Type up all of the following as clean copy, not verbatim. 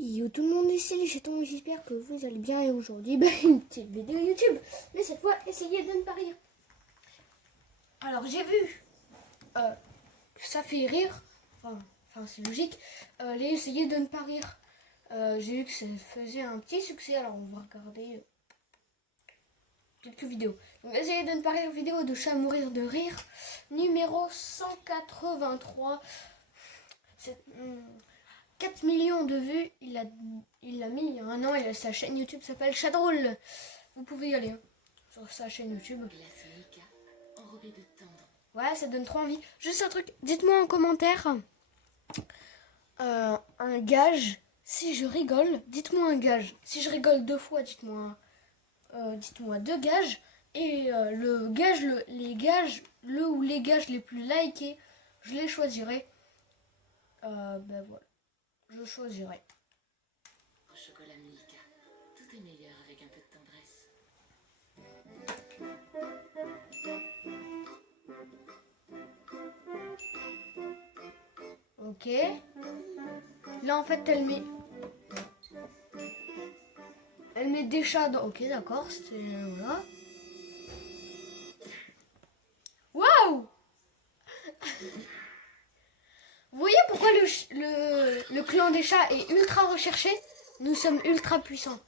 Yo tout le monde, ici les chatons, j'espère que vous allez bien et aujourd'hui une petite vidéo YouTube, mais cette fois essayez de ne pas rire. Alors j'ai vu que ça fait rire, enfin c'est logique, les essayer de ne pas rire. J'ai vu que ça faisait un petit succès, alors on va regarder quelques vidéos. Donc essayez de ne pas rire, vidéo de chat mourir de rire, numéro 183. 4 millions de vues, il l'a mis il y a un an et sa chaîne YouTube s'appelle Shadroll. Vous pouvez y aller sur sa chaîne YouTube. Ouais, ça donne trop envie. Juste un truc, dites-moi en commentaire un gage. Si je rigole, dites-moi un gage. Si je rigole 2 fois, dites-moi 2 gages. Et le gages les plus likés, je les choisirai. Ben voilà. Je choisirai. Au chocolat Milka, tout est meilleur avec un peu de tendresse. Ok. Là en fait elle met des chats dans... Ok d'accord, c'était... Voilà. Waouh. Vous voyez pourquoi le clan des chats est ultra recherché? Nous sommes ultra puissants.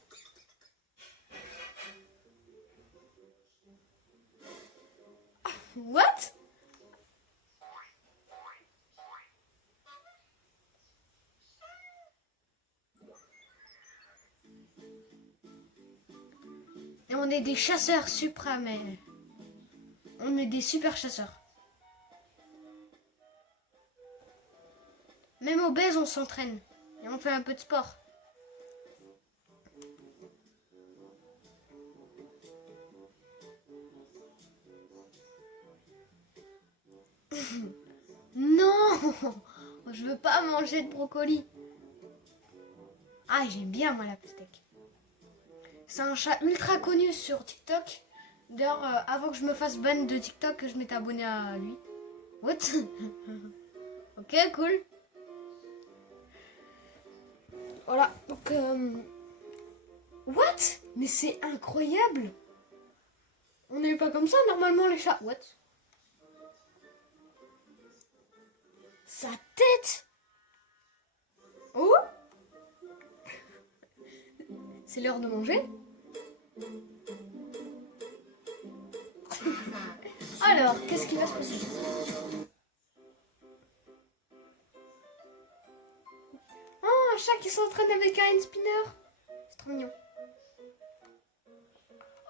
What? Et on est des chasseurs suprêmes. On est des super chasseurs. Même obèse, on s'entraîne. Et on fait un peu de sport. Non, je veux pas manger de brocoli. Ah, j'aime bien moi la pastèque. C'est un chat ultra connu sur TikTok. D'ailleurs, avant que je me fasse ban de TikTok, je m'étais abonné à lui. What? Ok, cool. Voilà, donc... What? Mais c'est incroyable. On n'est pas comme ça normalement les chats. What? Sa tête. Oh. C'est l'heure de manger. Alors, qu'est-ce qui va se passer? Oh, un chat qui s'entraîne avec un hand spinner. C'est trop mignon.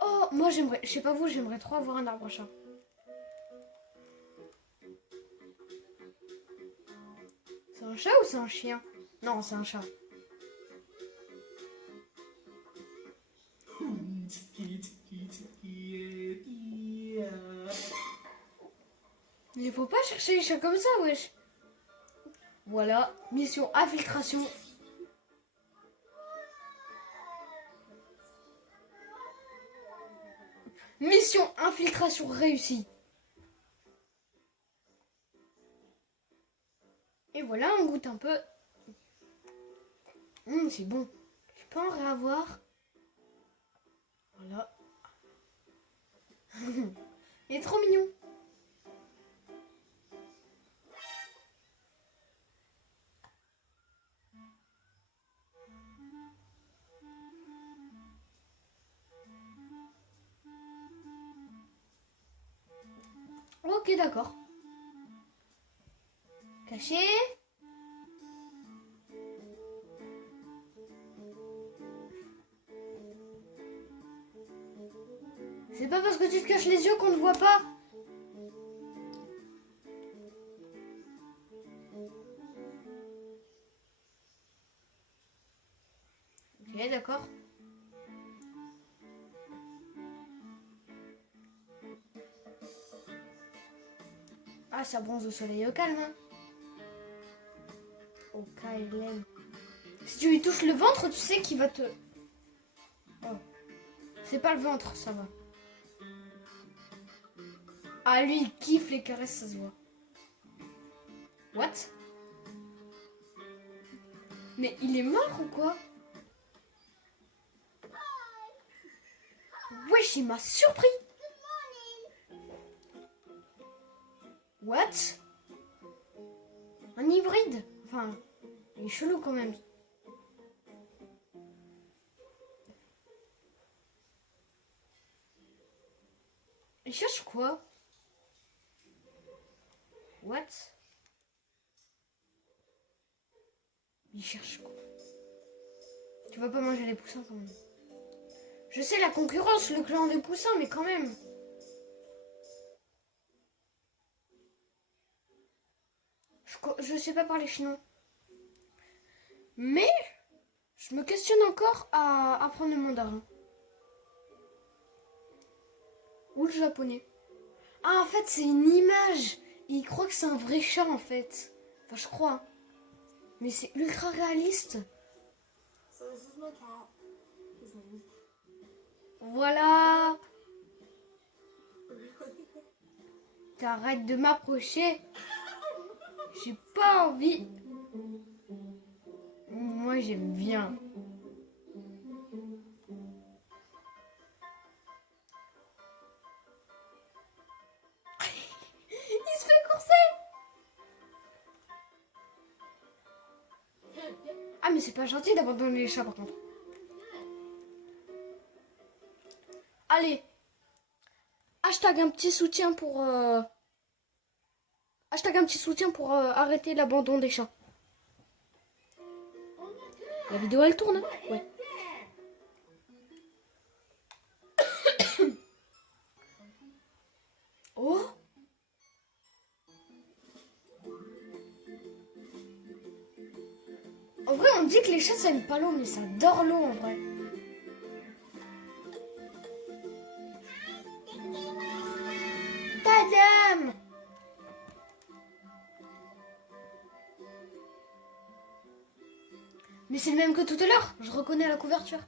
Oh, moi j'aimerais, je sais pas vous, j'aimerais trop avoir un arbre à chat. C'est un chat ou c'est un chien? Non, c'est un chat. Il faut pas chercher les chats comme ça, wesh. Voilà, mission infiltration. Mission infiltration réussie. Et voilà, on goûte un peu. C'est bon. Je peux en réavoir. Voilà. Il est trop mignon. Ok, d'accord. Caché. C'est pas parce que tu te caches les yeux qu'on ne voit pas. Ok, d'accord. Ah, ça bronze au soleil au calme. Hein. Au KLM. Si tu lui touches le ventre, tu sais qu'il va te... Oh. C'est pas le ventre, ça va. Ah, lui, il kiffe les caresses, ça se voit. What? Mais il est mort ou quoi? Wesh, il m'a surpris. What? Un hybride? Enfin, il est chelou quand même. Il cherche quoi? What? Il cherche quoi? Tu vas pas manger les poussins quand même. Je sais la concurrence, le clan des poussins, mais quand même. Je sais pas parler chinois. Mais je me questionne encore à apprendre le mandarin. Ou le japonais. Ah, en fait, c'est une image. Il croit que c'est un vrai chat, en fait. Enfin, je crois. Mais c'est ultra réaliste. Voilà. T'arrêtes de m'approcher. J'ai pas envie. Moi, j'aime bien. Il se fait courser. Ah, mais c'est pas gentil d'abandonner les chats, par contre. Allez. Hashtag un petit soutien pour... Hashtag un petit soutien pour arrêter l'abandon des chats. La vidéo, elle tourne, hein? Ouais. Oh! En vrai, on dit que les chats, ça aime pas l'eau, mais ça adore l'eau, en vrai. Tadam! Mais c'est le même que tout à l'heure. Je reconnais la couverture.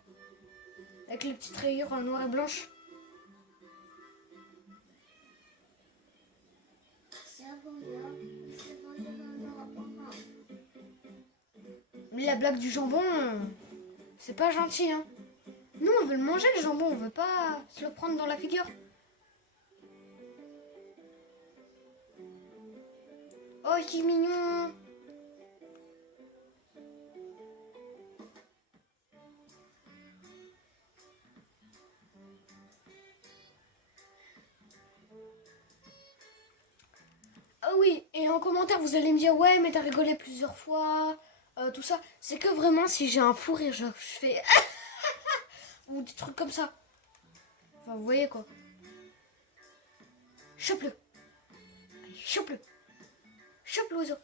Avec les petites rayures en noir et blanche. Mais la blague du jambon, c'est pas gentil, hein. Nous, on veut le manger, le jambon. On veut pas se le prendre dans la figure. Oh, qui mignon! Ah oui, et en commentaire, vous allez me dire, ouais, mais t'as rigolé plusieurs fois, tout ça. C'est que vraiment, si j'ai un fou rire, genre, je fais... ou des trucs comme ça. Enfin, vous voyez, quoi. Chope-le. Allez, chope-le. Chope l'oiseau.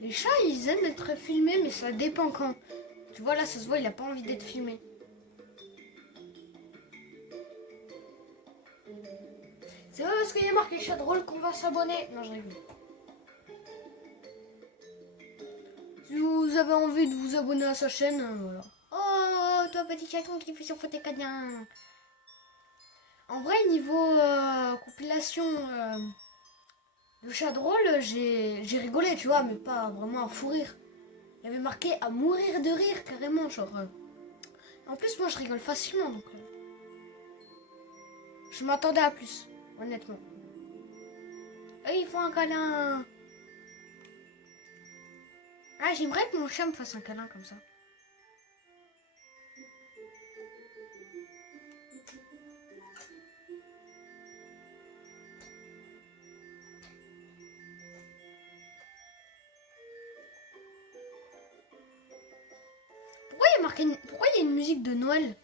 Les chats, ils aiment être filmés, mais ça dépend quand. Tu vois, là, ça se voit, il a pas envie d'être filmé. C'est pas parce qu'il y a marqué chat drôle qu'on va s'abonner. Non, je rigole. Si vous avez envie de vous abonner à sa chaîne, voilà. Oh, toi, petit chaton qui fait son fauteuil canien. En vrai, niveau compilation de chat drôle, j'ai rigolé, tu vois, mais pas vraiment à fou rire. Il y avait marqué à mourir de rire, carrément, genre. En plus, moi, je rigole facilement, donc. Je m'attendais à plus, honnêtement. Et ils font un câlin. Ah, j'aimerais que mon chat me fasse un câlin comme ça. Pourquoi il y a une musique de Noël?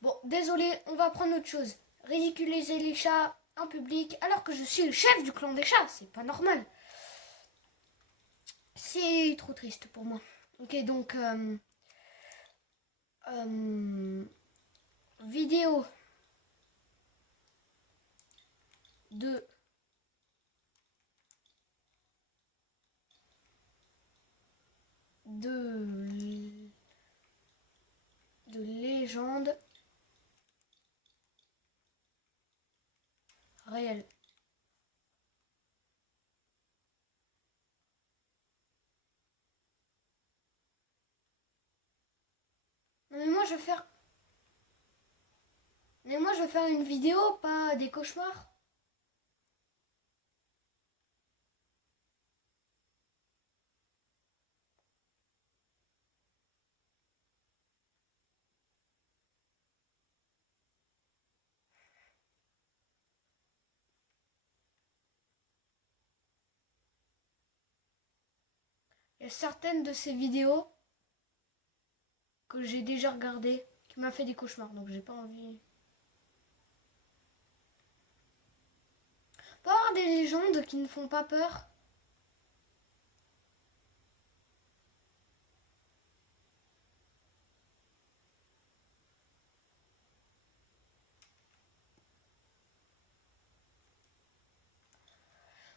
Bon, désolé, on va prendre autre chose. Ridiculiser les chats en public alors que je suis le chef du clan des chats, c'est pas normal. C'est trop triste pour moi. Ok, donc vidéo de légende réelle. Mais moi je vais faire une vidéo, pas des cauchemars. Il y a certaines de ces vidéos que j'ai déjà regardées qui m'a fait des cauchemars, donc j'ai pas envie. Pas avoir des légendes qui ne font pas peur.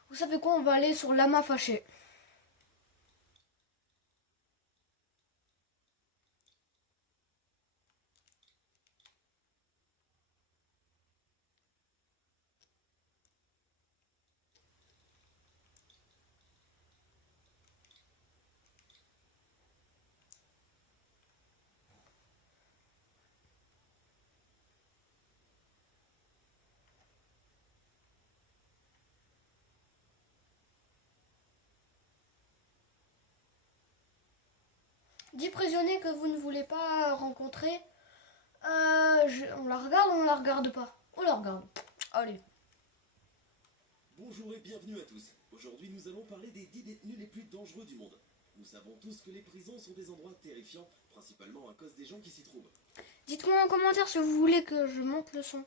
Vous savez quoi, on va aller sur Lama Fâché. Dix prisonniers que vous ne voulez pas rencontrer. On la regarde ou on la regarde pas? On la regarde. Allez. Bonjour et bienvenue à tous. Aujourd'hui, nous allons parler des 10 détenus les plus dangereux du monde. Nous savons tous que les prisons sont des endroits terrifiants, principalement à cause des gens qui s'y trouvent. Dites-moi en commentaire si vous voulez que je monte le son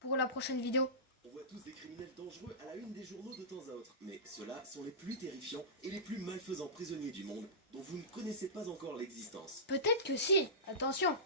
pour la prochaine vidéo. On voit tous des criminels dangereux à la une des journaux de temps à autre, mais ceux-là sont les plus terrifiants et les plus malfaisants prisonniers du monde, dont vous ne connaissez pas encore l'existence. Peut-être que si. Attention.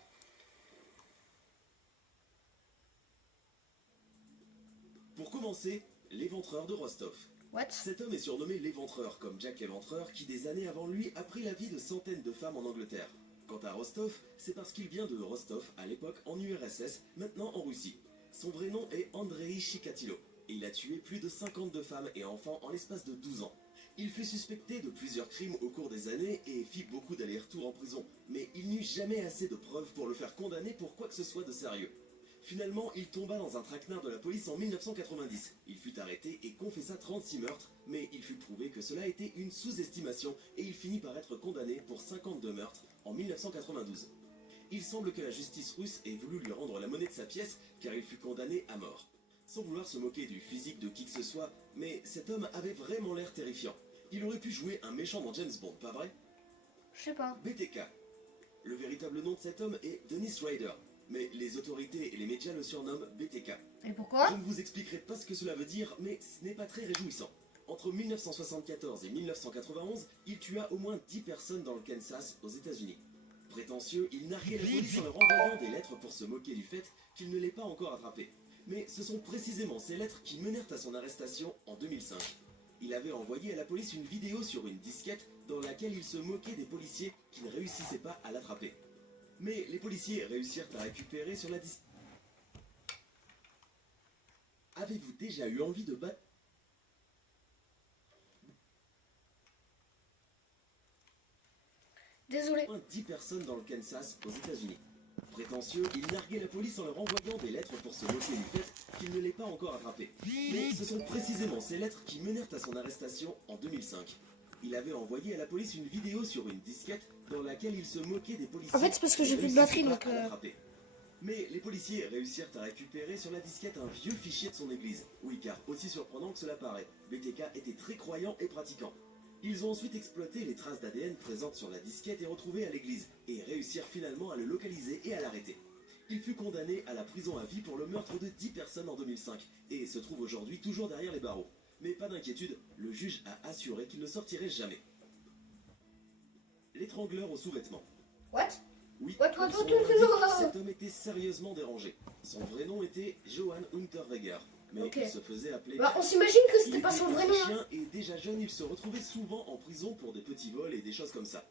Pour commencer, l'éventreur de Rostov. What? Cet homme est surnommé l'éventreur, comme Jack l'Éventreur, qui des années avant lui a pris la vie de centaines de femmes en Angleterre. Quant à Rostov, c'est parce qu'il vient de Rostov, à l'époque en URSS, maintenant en Russie. Son vrai nom est Andrei Chikatilo, et il a tué plus de 52 femmes et enfants en l'espace de 12 ans. Il fut suspecté de plusieurs crimes au cours des années et fit beaucoup d'allers-retours en prison, mais il n'eut jamais assez de preuves pour le faire condamner pour quoi que ce soit de sérieux. Finalement, il tomba dans un traquenard de la police en 1990. Il fut arrêté et confessa 36 meurtres, mais il fut prouvé que cela était une sous-estimation et il finit par être condamné pour 52 meurtres en 1992. Il semble que la justice russe ait voulu lui rendre la monnaie de sa pièce car il fut condamné à mort. Sans vouloir se moquer du physique de qui que ce soit, mais cet homme avait vraiment l'air terrifiant. Il aurait pu jouer un méchant dans James Bond, pas vrai? Je sais pas. BTK. Le véritable nom de cet homme est Dennis Rader, mais les autorités et les médias le surnomment BTK. Et pourquoi? Je ne vous expliquerai pas ce que cela veut dire, mais ce n'est pas très réjouissant. Entre 1974 et 1991, il tua au moins 10 personnes dans le Kansas, aux États-Unis. Prétentieux, il narguait la police en leur envoyant des lettres pour se moquer du fait qu'il ne l'ait pas encore attrapé. Mais ce sont précisément ces lettres qui menèrent à son arrestation en 2005. Il avait envoyé à la police une vidéo sur une disquette dans laquelle il se moquait des policiers qui ne réussissaient pas à l'attraper. Mais les policiers réussirent à récupérer sur la disquette. Avez-vous déjà eu envie de battre Désolé. 10 personnes dans le Kansas, aux États-Unis? Prétentieux, il narguait la police en leur envoyant des lettres pour se moquer du fait qu'il ne l'ait pas encore attrapé. Mais ce sont précisément ces lettres qui menèrent à son arrestation en 2005. Il avait envoyé à la police une vidéo sur une disquette dans laquelle il se moquait des policiers. En fait, c'est parce que j'ai plus de batterie, donc. Mais les policiers réussirent à récupérer sur la disquette un vieux fichier de son église. Oui, car aussi surprenant que cela paraît, BTK était très croyant et pratiquant. Ils ont ensuite exploité les traces d'ADN présentes sur la disquette et retrouvées à l'église, et réussirent finalement à le localiser et à l'arrêter. Il fut condamné à la prison à vie pour le meurtre de 10 personnes en 2005, et se trouve aujourd'hui toujours derrière les barreaux. Mais pas d'inquiétude, le juge a assuré qu'il ne sortirait jamais. l'étrangleur aux sous-vêtements. What? Oui, What, comme what, son what, nom what, l'indique, what? cet homme était sérieusement dérangé. Son vrai nom était Johann Unterweger, mais Ok. il se faisait appeler... Bah, on s'imagine que Il c'était pas était son vrai nom. Hein. autrichien et déjà jeune, il se retrouvait souvent en prison pour des petits vols et des choses comme ça.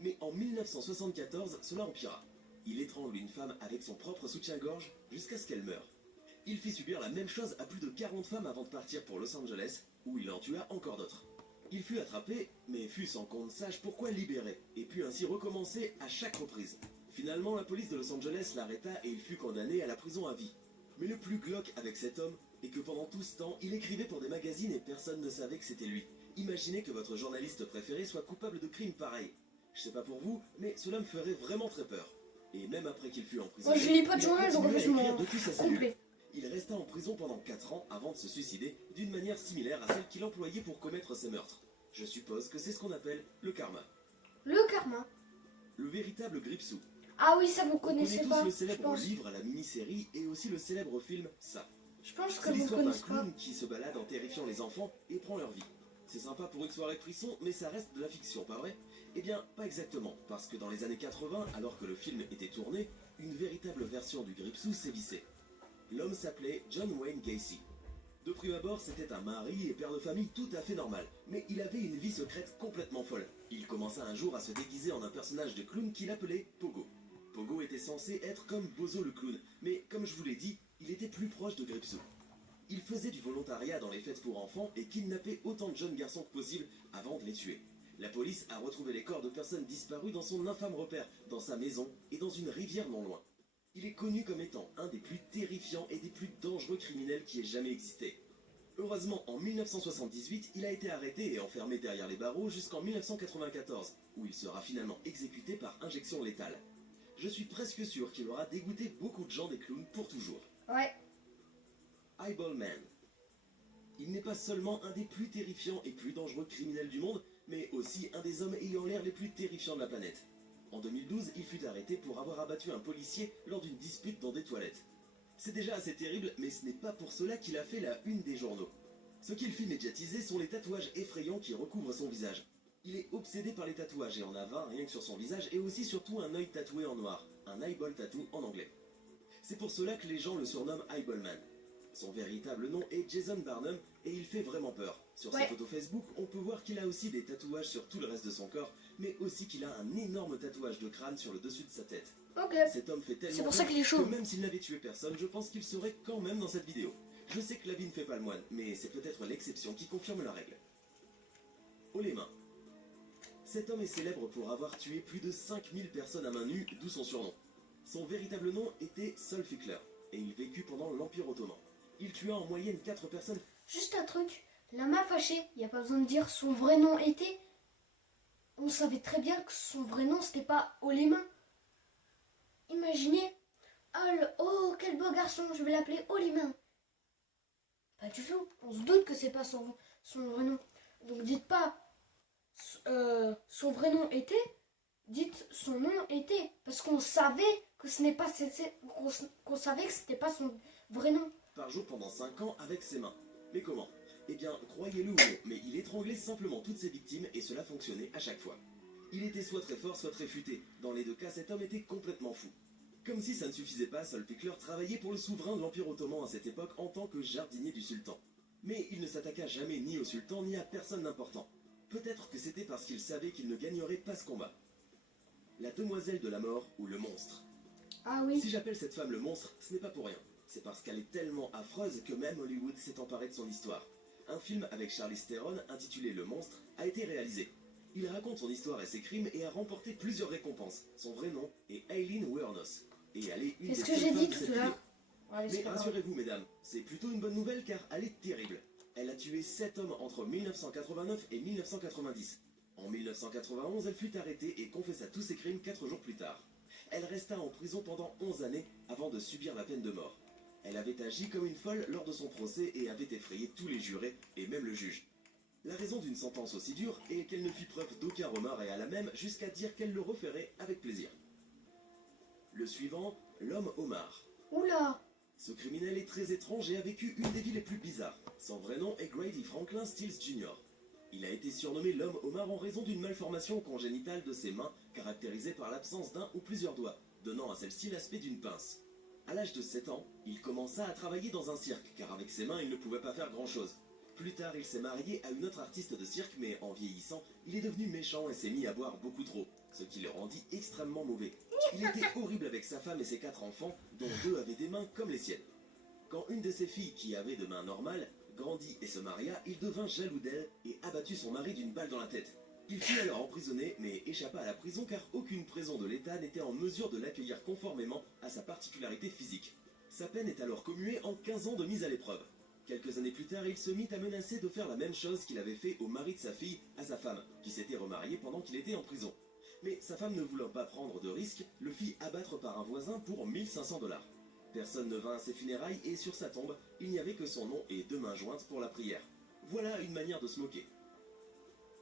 Mais en 1974, cela empira. Il étrangle une femme avec son propre soutien-gorge jusqu'à ce qu'elle meure. Il fit subir la même chose à plus de 40 femmes avant de partir pour Los Angeles, où il en tua encore d'autres. Il fut attrapé, mais fut sans qu'on ne sache pourquoi libéré, et put ainsi recommencer à chaque reprise. Finalement, la police de Los Angeles l'arrêta et il fut condamné à la prison à vie. Mais le plus glauque avec cet homme est que pendant tout ce temps, il écrivait pour des magazines et personne ne savait que c'était lui. Imaginez que votre journaliste préféré soit coupable de crimes pareils. Je sais pas pour vous, mais cela me ferait vraiment très peur. Et même après qu'il fut en prison, Moi, je lis pas de journal, donc je m'en depuis sa cellule. complet. Il resta en prison pendant 4 ans avant de se suicider, d'une manière similaire à celle qu'il employait pour commettre ses meurtres. Je suppose que c'est ce qu'on appelle le karma. Le karma. Le véritable Gripsou. Ah oui, ça vous On connaît connaissez tous pas. le Je célèbre pense. livre, la mini-série et aussi le célèbre film Ça. Je pense que C'est vous l'histoire d'un connaissez pas. clown qui se balade en terrifiant les enfants et prend leur vie. C'est sympa pour une soirée de frisson, mais ça reste de la fiction, pas vrai? Eh bien, pas exactement, parce que dans les années 80, alors que le film était tourné, une véritable version du Gripsou sévissait. L'homme s'appelait John Wayne Gacy. De prime abord, c'était un mari et père de famille tout à fait normal, mais il avait une vie secrète complètement folle. Il commença un jour à se déguiser en un personnage de clown qu'il appelait Pogo. Pogo était censé être comme Bozo le clown, mais comme je vous l'ai dit, il était plus proche de Gripsou. Il faisait du volontariat dans les fêtes pour enfants et kidnappait autant de jeunes garçons que possible avant de les tuer. La police a retrouvé les corps de personnes disparues dans son infâme repère, dans sa maison et dans une rivière non loin. Il est connu comme étant un des plus terrifiants et des plus dangereux criminels qui ait jamais existé. Heureusement, en 1978, il a été arrêté et enfermé derrière les barreaux jusqu'en 1994, où il sera finalement exécuté par injection létale. Je suis presque sûr qu'il aura dégoûté beaucoup de gens des clowns pour toujours. Ouais. Eyeball Man. Il n'est pas seulement un des plus terrifiants et plus dangereux criminels du monde, mais aussi un des hommes ayant l'air les plus terrifiants de la planète. En 2012, il fut arrêté pour avoir abattu un policier lors d'une dispute dans des toilettes. C'est déjà assez terrible, mais ce n'est pas pour cela qu'il a fait la une des journaux. Ce qu'il fit médiatiser sont les tatouages effrayants qui recouvrent son visage. Il est obsédé par les tatouages et en a 20 rien que sur son visage et aussi surtout un œil tatoué en noir, un eyeball tattoo en anglais. C'est pour cela que les gens le surnomment Eyeball Man. Son véritable nom est Jason Barnum et il fait vraiment peur. Sur ses photos Facebook, on peut voir qu'il a aussi des tatouages sur tout le reste de son corps, mais aussi qu'il a un énorme tatouage de crâne sur le dessus de sa tête. Ok. Cet homme fait tellement C'est pour ça peur qu'il est chaud. que même s'il n'avait tué personne, je pense qu'il serait quand même dans cette vidéo. Je sais que la vie ne fait pas le moine, mais c'est peut-être l'exception qui confirme la règle. Haut les mains. Cet homme est célèbre pour avoir tué plus de 5000 personnes à main nue, d'où son surnom. Son véritable nom était Solf Hitler, et il vécut pendant l'Empire Ottoman. Il tua en moyenne 4 personnes. Juste un truc. La m'a fâché. Il n'y a pas besoin de dire son vrai nom était. On savait très bien que son vrai nom c'était pas Olimain. Imaginez. Oh, quel beau garçon, je vais l'appeler Olimain. Pas du tout. On se doute que c'est pas son vrai nom. Donc dites pas son vrai nom était. Dites son nom était. Parce qu'on savait que ce n'est pas qu'on savait que c'était pas son vrai nom. Par jour pendant 5 ans avec ses mains. Mais comment? Eh bien, croyez-le ou non, mais il étranglait simplement toutes ses victimes et cela fonctionnait à chaque fois. Il était soit très fort, soit très futé. Dans les deux cas, cet homme était complètement fou. Comme si ça ne suffisait pas, Solf Hitler travaillait pour le souverain de l'Empire Ottoman à cette époque en tant que jardinier du sultan. Mais il ne s'attaqua jamais ni au sultan ni à personne d'important. Peut-être que c'était parce qu'il savait qu'il ne gagnerait pas ce combat. La demoiselle de la mort ou le monstre. Ah oui. Si j'appelle cette femme le monstre, ce n'est pas pour rien. C'est parce qu'elle est tellement affreuse que même Hollywood s'est emparé de son histoire. Un film avec Charlize Theron, intitulé Le Monstre, a été réalisé. Il raconte son histoire et ses crimes et a remporté plusieurs récompenses. Son vrai nom est Aileen Wuornos. Et elle est une des Qu'est-ce que seules j'ai femmes dit de tout cette à vidéo. l'heure? Allez, c'est Mais pas grave. rassurez-vous, mesdames, c'est plutôt une bonne nouvelle car elle est terrible. Elle a tué 7 hommes entre 1989 et 1990. En 1991, elle fut arrêtée et confessa tous ses crimes 4 jours plus tard. Elle resta en prison pendant 11 années avant de subir la peine de mort. Elle avait agi comme une folle lors de son procès et avait effrayé tous les jurés et même le juge. La raison d'une sentence aussi dure est qu'elle ne fit preuve d'aucun remords et alla même jusqu'à dire qu'elle le referait avec plaisir. Le suivant, l'homme homard. Oula. Ce criminel est très étrange et a vécu une des vies les plus bizarres. Son vrai nom est Grady Franklin Stills Jr. Il a été surnommé l'homme homard en raison d'une malformation congénitale de ses mains, caractérisée par l'absence d'un ou plusieurs doigts, donnant à celle-ci l'aspect d'une pince. À l'âge de 7 ans, il commença à travailler dans un cirque, car avec ses mains, il ne pouvait pas faire grand-chose. Plus tard, il s'est marié à une autre artiste de cirque, mais en vieillissant, il est devenu méchant et s'est mis à boire beaucoup trop, ce qui le rendit extrêmement mauvais. Il était horrible avec sa femme et ses 4 enfants, dont 2 avaient des mains comme les siennes. Quand une de ses filles, qui avait de mains normales, grandit et se maria, il devint jaloux d'elle et abattit son mari d'une balle dans la tête. Il fut alors emprisonné, mais échappa à la prison car aucune prison de l'État n'était en mesure de l'accueillir conformément à sa particularité physique. Sa peine est alors commuée en 15 ans de mise à l'épreuve. Quelques années plus tard, il se mit à menacer de faire la même chose qu'il avait fait au mari de sa fille à sa femme, qui s'était remariée pendant qu'il était en prison. Mais sa femme ne voulant pas prendre de risque, le fit abattre par un voisin pour 1500 $. Personne ne vint à ses funérailles et sur sa tombe, il n'y avait que son nom et 2 mains jointes pour la prière. Voilà une manière de se moquer.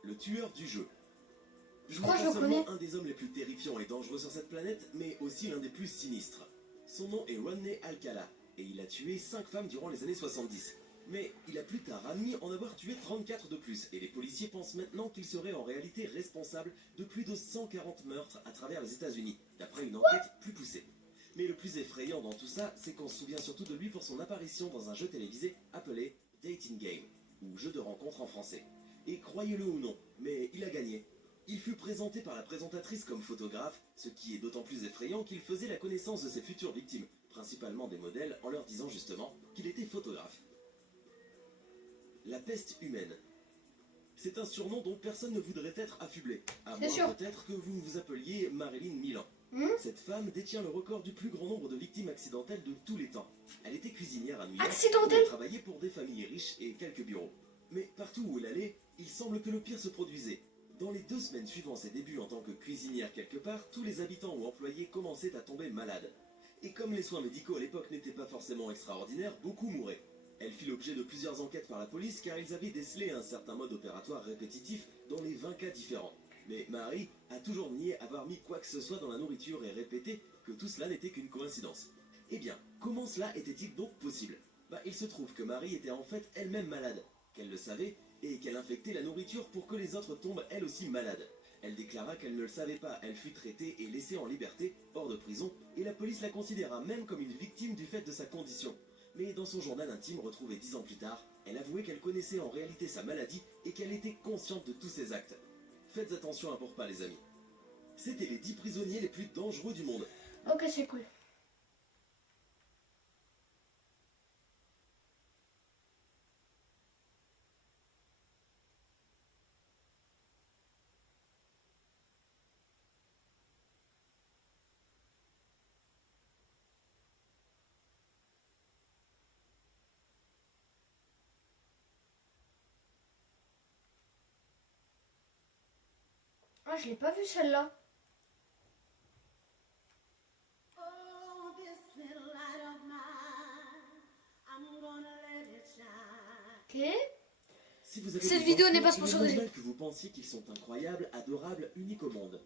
Le tueur du jeu. Je crois que je le seulement connais. un des hommes les plus terrifiants et dangereux sur cette planète, mais aussi l'un des plus sinistres. Son nom est Rodney Alcala, et il a tué 5 femmes durant les années 70. Mais il a plus tard admis en avoir tué 34 de plus, et les policiers pensent maintenant qu'il serait en réalité responsable de plus de 140 meurtres à travers les États-Unis, d'après une enquête plus poussée. Mais le plus effrayant dans tout ça, c'est qu'on se souvient surtout de lui pour son apparition dans un jeu télévisé appelé Dating Game, ou jeu de rencontre en français. Et croyez-le ou non, mais il a gagné. Il fut présenté par la présentatrice comme photographe, ce qui est d'autant plus effrayant qu'il faisait la connaissance de ses futures victimes, principalement des modèles, en leur disant justement qu'il était photographe. La peste humaine. C'est un surnom dont personne ne voudrait être affublé, à C'est moins sûr. peut-être que vous vous appeliez Marilyn Milan. Cette femme détient le record du plus grand nombre de victimes accidentelles de tous les temps. Elle était cuisinière à New York, Accidentelle? où elle travaillait pour des familles riches et quelques bureaux. Mais partout où elle allait, il semble que le pire se produisait. Dans les 2 semaines suivant ses débuts en tant que cuisinière quelque part, tous les habitants ou employés commençaient à tomber malades. Et comme les soins médicaux à l'époque n'étaient pas forcément extraordinaires, beaucoup mouraient. Elle fit l'objet de plusieurs enquêtes par la police car ils avaient décelé un certain mode opératoire répétitif dans les 20 cas différents. Mais Marie a toujours nié avoir mis quoi que ce soit dans la nourriture et répété que tout cela n'était qu'une coïncidence. Eh bien, comment cela était-il donc possible? Il se trouve que Marie était en fait elle-même malade, qu'elle le savait, et qu'elle infectait la nourriture pour que les autres tombent elles aussi malades. Elle déclara qu'elle ne le savait pas, elle fut traitée et laissée en liberté, hors de prison, et la police la considéra même comme une victime du fait de sa condition. Mais dans son journal intime retrouvé 10 ans plus tard, elle avouait qu'elle connaissait en réalité sa maladie et qu'elle était consciente de tous ses actes. Faites attention à vos repas les amis. C'était les 10 prisonniers les plus dangereux du monde. Ok, c'est cool. Ah, je l'ai pas vu celle-là. Oh, this little light of mine, I'm gonna let it shine. Ok. Si vous avez Cette des vidéo enfants, n'est pas il est sponsorisée. normal que vous pensiez qu'ils sont incroyables, adorables, uniques au monde.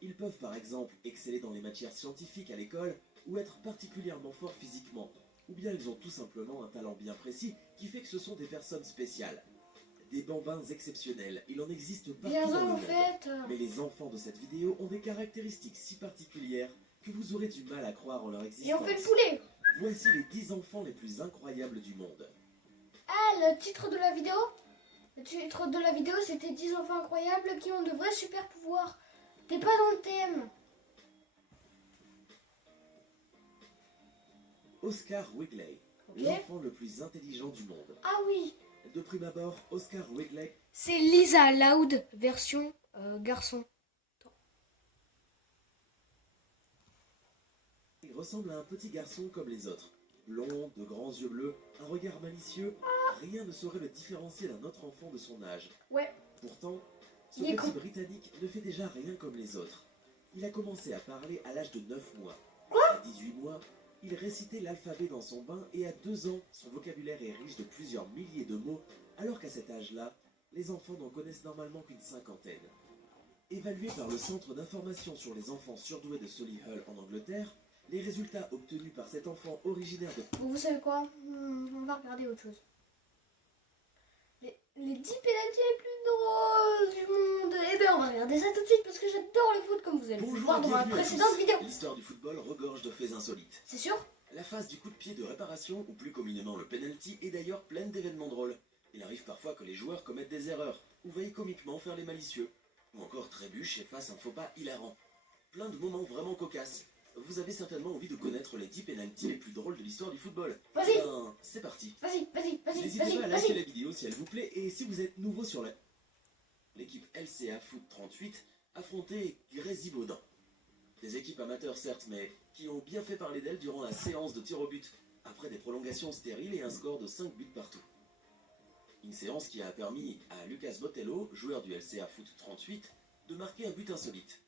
Ils peuvent par exemple exceller dans les matières scientifiques à l'école ou être particulièrement forts physiquement. Ou bien ils ont tout simplement un talent bien précis qui fait que ce sont des personnes spéciales. Des bambins exceptionnels, il en existe partout Bien dans le en monde. fait. Mais les enfants de cette vidéo ont des caractéristiques si particulières que vous aurez du mal à croire en leur existence. Et on fait le poulet. Voici les 10 enfants les plus incroyables du monde. Ah, le titre de la vidéo? Le titre de la vidéo, c'était 10 enfants incroyables qui ont de vrais super pouvoirs. T'es pas dans le thème. Oscar Wigley, Ok. l'enfant le plus intelligent du monde. Ah oui, De prime abord, Oscar Wigley c'est Lisa Loud version garçon. il ressemble à un petit garçon comme les autres. Blond, de grands yeux bleus, un regard malicieux, rien ne saurait le différencier d'un autre enfant de son âge. Ouais. Pourtant, ce Il est petit con. Britannique ne fait déjà rien comme les autres. Il a commencé à parler à l'âge de 9 mois. À 18 mois, il récitait l'alphabet dans son bain et à 2 ans, son vocabulaire est riche de plusieurs milliers de mots, alors qu'à cet âge-là, les enfants n'en connaissent normalement qu'une 50aine. Évalué par le Centre d'information sur les enfants surdoués de Solihull en Angleterre, les résultats obtenus par cet enfant originaire de... Vous savez quoi? On va regarder autre chose. les 10 pénaltys les plus drôles du monde. Eh bien, on va regarder ça tout de suite parce que j'adore le foot, comme vous allez le Bonjour voir et dans ma bienvenue à précédente tous. vidéo. L'histoire du football regorge de faits insolites. C'est sûr? La phase du coup de pied de réparation, ou plus communément le penalty, est d'ailleurs pleine d'événements drôles. Il arrive parfois que les joueurs commettent des erreurs, ou veuillent comiquement faire les malicieux, ou encore trébuchent et fassent un faux pas hilarant. Plein de moments vraiment cocasses. Vous avez certainement envie de connaître les 10 pénaltys les plus drôles de l'histoire du football. Vas-y. Ben, c'est parti. Vas-y, vas-y, vas-y, N'hésitez vas-y, pas à liker vas-y. la vidéo si elle vous plaît, et si vous êtes nouveau sur l'équipe LCA Foot 38, affrontez Grésivaudan. Des équipes amateurs certes, mais qui ont bien fait parler d'elles durant la séance de tir au but, après des prolongations stériles et un score de 5 buts partout. Une séance qui a permis à Lucas Botelho, joueur du LCA Foot 38, de marquer un but insolite.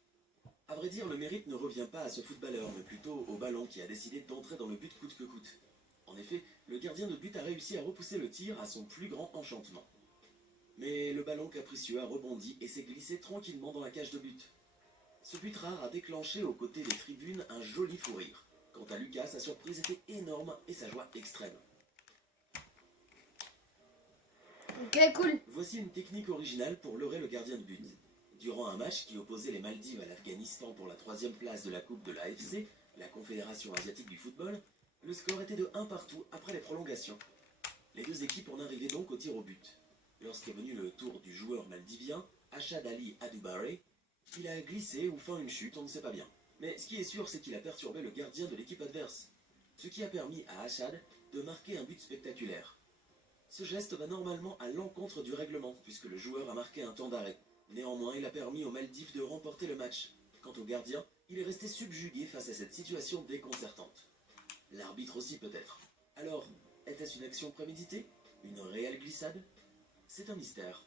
À vrai dire, le mérite ne revient pas à ce footballeur, mais plutôt au ballon qui a décidé d'entrer dans le but coûte que coûte. En effet, le gardien de but a réussi à repousser le tir à son plus grand enchantement. Mais le ballon capricieux a rebondi et s'est glissé tranquillement dans la cage de but. Ce but rare a déclenché aux côtés des tribunes un joli fou rire. Quant à Lucas, sa surprise était énorme et sa joie extrême. Ok, cool. Voici une technique originale pour leurrer le gardien de but. Durant un match qui opposait les Maldives à l'Afghanistan pour la 3e place de la Coupe de l'AFC, la Confédération asiatique du football, le score était de 1 partout après les prolongations. Les deux équipes en arrivaient donc au tir au but. Lorsqu'est venu le tour du joueur maldivien, Ashad Ali Adoubare, il a glissé ou fait une chute, on ne sait pas bien. Mais ce qui est sûr, c'est qu'il a perturbé le gardien de l'équipe adverse. Ce qui a permis à Ashad de marquer un but spectaculaire. Ce geste va normalement à l'encontre du règlement, puisque le joueur a marqué un temps d'arrêt. Néanmoins, il a permis aux Maldives de remporter le match. Quant au gardien, il est resté subjugué face à cette situation déconcertante. L'arbitre aussi peut-être. Alors, était-ce une action préméditée? Une réelle glissade? C'est un mystère.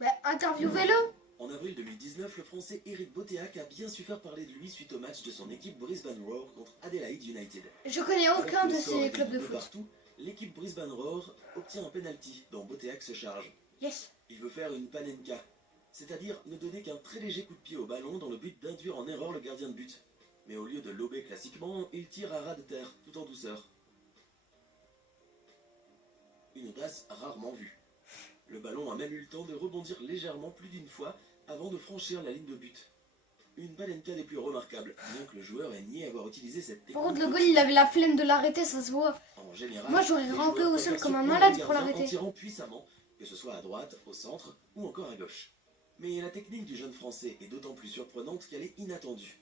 Bah, interviewez-le. En avril 2019, le Français Eric Botéac a bien su faire parler de lui suite au match de son équipe Brisbane Roar contre Adelaide United. Je connais aucun Alors que de le score ces était clubs de peu foot. partout, l'équipe Brisbane Roar obtient un penalty dont Botéac se charge. Yes. Il veut faire une panenka, c'est-à-dire ne donner qu'un très léger coup de pied au ballon dans le but d'induire en erreur le gardien de but. Mais au lieu de lober classiquement, il tire à ras de terre, tout en douceur. Une audace rarement vue. Le ballon a même eu le temps de rebondir légèrement plus d'une fois avant de franchir la ligne de but. Une panenka des plus remarquables, bien que le joueur ait nié avoir utilisé cette technique. Par contre, le goal, il avait la flemme de l'arrêter, ça se voit. En général, Moi, j'aurais les rampé joueurs au sol préfèrent comme un surprendre malade le pour gardien l'arrêter. en tirant puissamment, que ce soit à droite, au centre ou encore à gauche. Mais la technique du jeune Français est d'autant plus surprenante qu'elle est inattendue.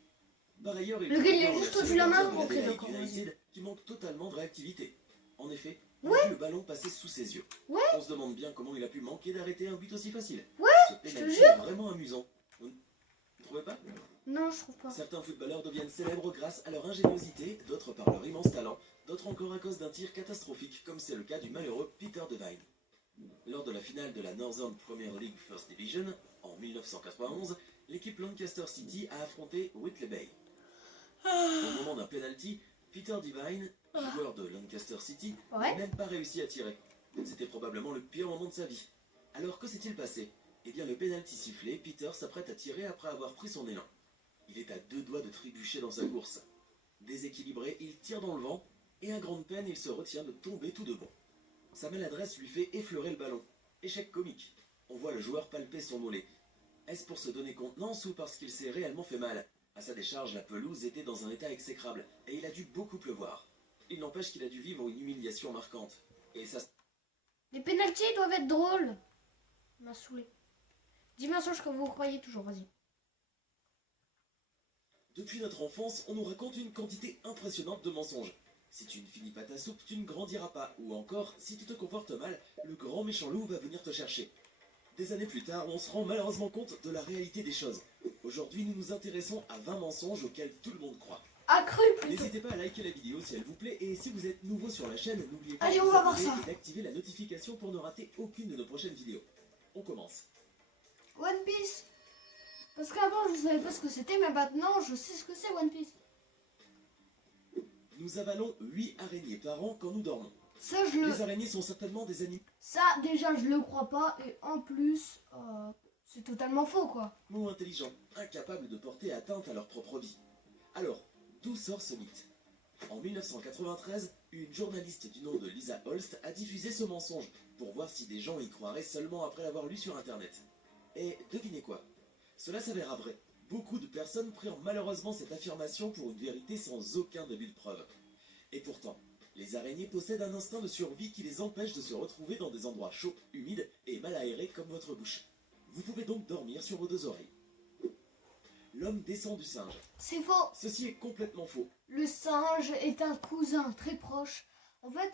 Par ailleurs, il Le faut gars, il bien a juste remercier tendu le la main. gardien de Ok, l'Adelaide d'accord, United qui manque totalement de réactivité. En effet, il Ouais. a vu le ballon passer sous ses yeux. Ouais. On se demande bien comment il a pu manquer d'arrêter un but aussi facile. Ouais, Ce je te pénalty jure. est vraiment amusant. Vous ne trouvez pas? Non, je trouve pas. Certains footballeurs deviennent célèbres grâce à leur ingéniosité, d'autres par leur immense talent, d'autres encore à cause d'un tir catastrophique, comme c'est le cas du malheureux Peter Devine. Lors de la finale de la Northern Premier League First Division, en 1991, l'équipe Lancaster City a affronté Whitley Bay. Au moment d'un penalty, Peter Devine, joueur de Lancaster City, Ouais. n'a même pas réussi à tirer. C'était probablement le pire moment de sa vie. Alors que s'est-il passé? Eh bien, le penalty sifflé, Peter s'apprête à tirer après avoir pris son élan. Il est à 2 doigts de trébucher dans sa course. Déséquilibré, il tire dans le vent, et à grande peine, il se retient de tomber tout de bon. Sa maladresse lui fait effleurer le ballon. Échec comique. On voit le joueur palper son mollet. Est-ce pour se donner contenance ou parce qu'il s'est réellement fait mal? À sa décharge, la pelouse était dans un état exécrable, et il a dû beaucoup pleuvoir. Il n'empêche qu'il a dû vivre une humiliation marquante. Et ça... Les pénaltys doivent être drôles. Il m'a saoulé. 10 mensonges que vous croyez toujours, vas-y. Depuis notre enfance, on nous raconte une quantité impressionnante de mensonges. Si tu ne finis pas ta soupe, tu ne grandiras pas. Ou encore, si tu te comportes mal, le grand méchant loup va venir te chercher. Des années plus tard, on se rend malheureusement compte de la réalité des choses. Aujourd'hui, nous nous intéressons à 20 mensonges auxquels tout le monde croit. Accru plutôt. N'hésitez pas à liker la vidéo si elle vous plaît, et si vous êtes nouveau sur la chaîne, n'oubliez pas Allez, de on vous va voir abonner ça. et d'activer la notification pour ne rater aucune de nos prochaines vidéos. On commence. One Piece. Parce qu'avant, je savais pas ce que c'était, mais maintenant, je sais ce que c'est One Piece. Nous avalons 8 araignées par an quand nous dormons. Ça, je le... Les araignées sont certainement des animaux Ça, déjà, je le crois pas. Et en plus, c'est totalement faux, quoi. intelligents, incapables de porter atteinte à leur propre vie. Alors, d'où sort ce mythe? En 1993, une journaliste du nom de Lisa Holst a diffusé ce mensonge pour voir si des gens y croiraient seulement après l'avoir lu sur internet. Et devinez quoi? Cela s'avéra vrai. Beaucoup de personnes prirent malheureusement cette affirmation pour une vérité sans aucun début de preuve. Et pourtant, les araignées possèdent un instinct de survie qui les empêche de se retrouver dans des endroits chauds, humides et mal aérés comme votre bouche. Vous pouvez donc dormir sur vos deux oreilles. L'homme descend du singe. C'est faux. Ceci est complètement faux. Le singe est un cousin très proche. En fait,